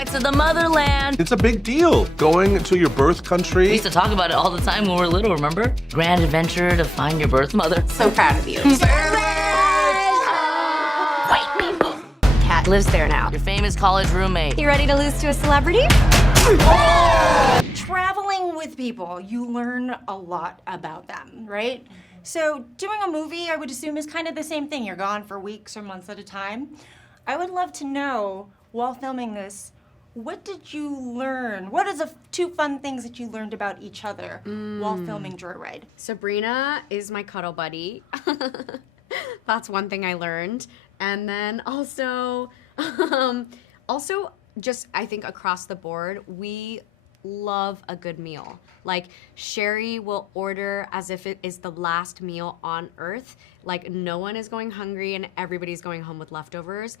back to the motherland. It's a big deal, going to your birth country. We used to talk about it all the time when we were little, remember? Grand adventure to find your birth mother. So proud of you. White people. Kat lives there now. Your famous college roommate. You ready to lose to a celebrity? Traveling with people, you learn a lot about them, right? So doing a movie, I would assume, is kind of the same thing. You're gone for weeks or months at a time. I would love to know, while filming this, what did you learn? What are the two fun things that you learned about each other while filming Joyride? Sabrina is my cuddle buddy. That's one thing I learned. And then also just I think across the board, we love a good meal. Like Sherry will order as if it is the last meal on earth. Like no one is going hungry and everybody's going home with leftovers.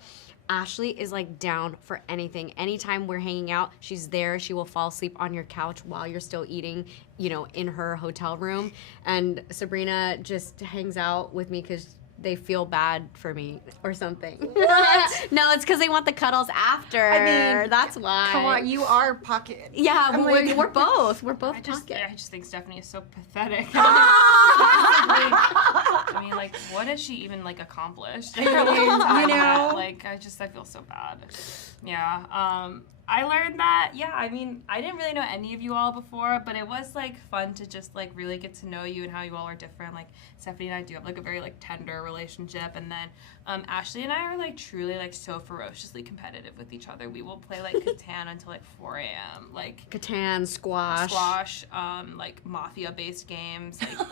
Ashley is like down for anything. Anytime we're hanging out, she's there. She will fall asleep on your couch while you're still eating, you know, in her hotel room. And Sabrina just hangs out with me because they feel bad for me or something. What? No, it's because they want the cuddles after. I mean, that's why. Come on, you are pocket. Yeah, I'm we're, like- we're both. We're both I pocket. just think Stephanie is so pathetic. I mean, like, what has she even like accomplished? You know? Like, I feel so bad. Yeah. I learned that. Yeah. I mean, I didn't really know any of you all before, but it was like fun to just like really get to know you and how you all are different. Like Stephanie and I do have like a very like tender relationship, and then Ashley and I are like truly like so ferociously competitive with each other. We will play like Catan until like 4 a.m. Like Catan, squash. Like mafia-based games. Like,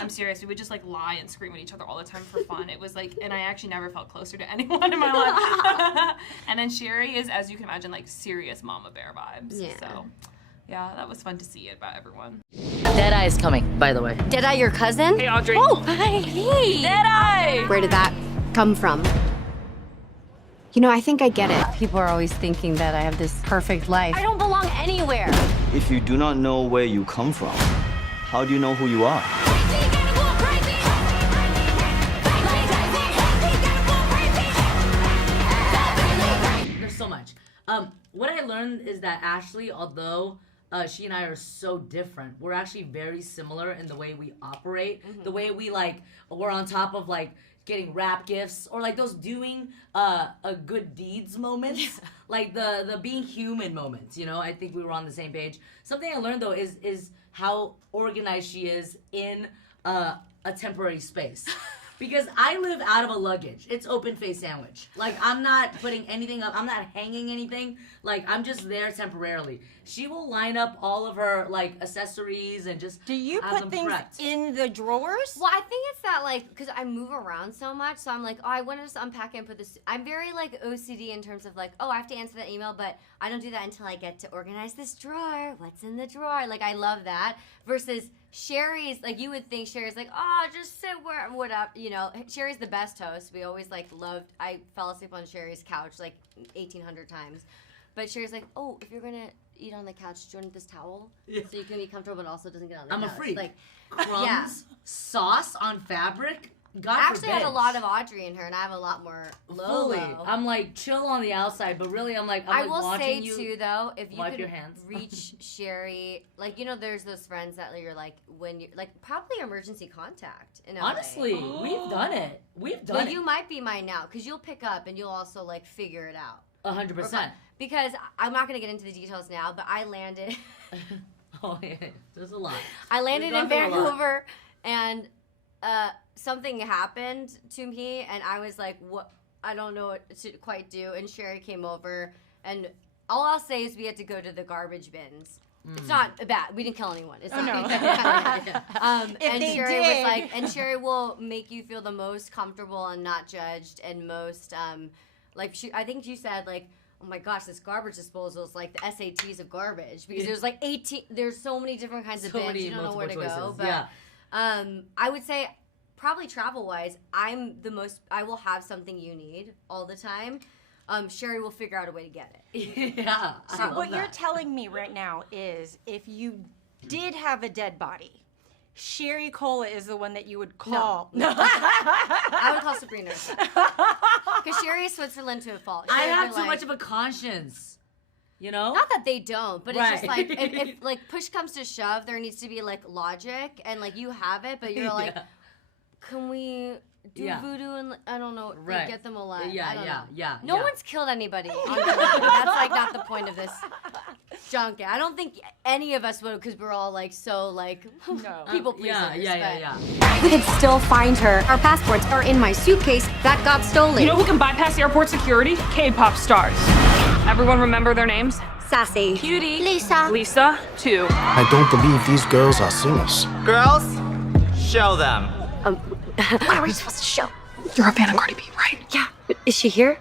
I'm serious. We would just like lie and scream at each other all the time for fun. It was like, and I actually never felt closer to anyone in my life. And then Sherry is, as you can imagine, like serious mama bear vibes. Yeah. So, yeah, that was fun to see it about everyone. Deadeye is coming, by the way. Deadeye, your cousin? Hey, Audrey. Oh, hi. Hey. Deadeye! Where did that come from? You know, I think I get it. People are always thinking that I have this perfect life. I don't belong anywhere. If you do not know where you come from, how do you know who you are? There's so much. What I learned is that Ashley, although she and I are so different, we're actually very similar in the way we operate, the way we like, we're on top of like getting rap gifts or like those doing a good deeds moments, like the being human moments. You know, I think we were on the same page. Something I learned though is how organized she is in a temporary space. Because I live out of a luggage. It's open face sandwich. Like, I'm not putting anything up. I'm not hanging anything. Like, I'm just there temporarily. She will line up all of her, like, accessories and just Do you have put them things prepped. in the drawers? Well, I think it's that, like, because I move around so much, so I'm like, oh, I want to just unpack it and put this. I'm very, like, OCD in terms of, like, oh, I have to answer that email, but I don't do that until I get to organize this drawer. What's in the drawer? Like, I love that. Versus Sherry's, like, you would think Sherry's like, oh, just sit where, whatever, you know. Sherry's the best host. We always, like, loved, I fell asleep on Sherry's couch, like, 1,800 times. But Sherry's like, oh, if you're going to eat on the couch, do you want this towel? Yeah. So you can be comfortable, but also doesn't get on the I'm couch. a freak. Like, Crumbs, yeah. sauce on fabric. God I actually forbid. have a lot of Audrey in her, and I have a lot more Fully. Lolo. I'm like chill on the outside, but really I'm like, I like will watching say you too, though, if you wipe could your hands. reach Sherry, like, you know, there's those friends that you're like, when you're like, probably emergency contact in LA. Honestly, we've done it. We've done But it. you might be mine now, because you'll pick up and you'll also like figure it out. 100%. Because I'm not gonna get into the details now, but I landed. Oh yeah, there's a lot. I landed There's in nothing a lot. Vancouver, and something happened to me, and I was like, "What? I don't know what to quite do." And Sherry came over, and all I'll say is we had to go to the garbage bins. It's not bad. We didn't kill anyone. It's not. no. And they Sherry did. was like, and Sherry will make you feel the most comfortable and not judged, and most like I think you said like, oh my gosh, this garbage disposal is like the SATs of garbage, because there's like 18. There's so many different kinds of So bins. many You don't know where to multiple go. choices, But yeah. I would say probably travel wise, I'm the most. I will have something you need all the time. Sherry will figure out a way to get it. Yeah. I So love what that. you're telling me right now is if you did have a dead body, Sherry Cola is the one that you would call. I would call Sabrina. Because Sherry is Switzerland to a fault. I Sherry's have been too like- much of a conscience. You know? Not that they don't, but it's just Right. like if like push comes to shove, there needs to be like logic, and like you have it, but you're like, Yeah. can we do Yeah. voodoo and I don't know, like, Right. get them alive? Yeah, I don't know. yeah. No one's killed anybody. On the That's like not the point of this junket. I don't think any of us would, because we're all like so like people pleasers. Yeah. We could still find her. Our passports are in my suitcase that got stolen. You know who can bypass airport security? K-pop stars. Everyone remember their names? Sassy. Cutie. Lisa. Lisa, 2. I don't believe these girls are singers. Girls, show them. What are we supposed to show? You're a fan of Cardi B, right? Yeah. Is she here?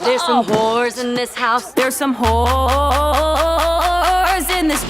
There's some whores in this house. There's some whores in this.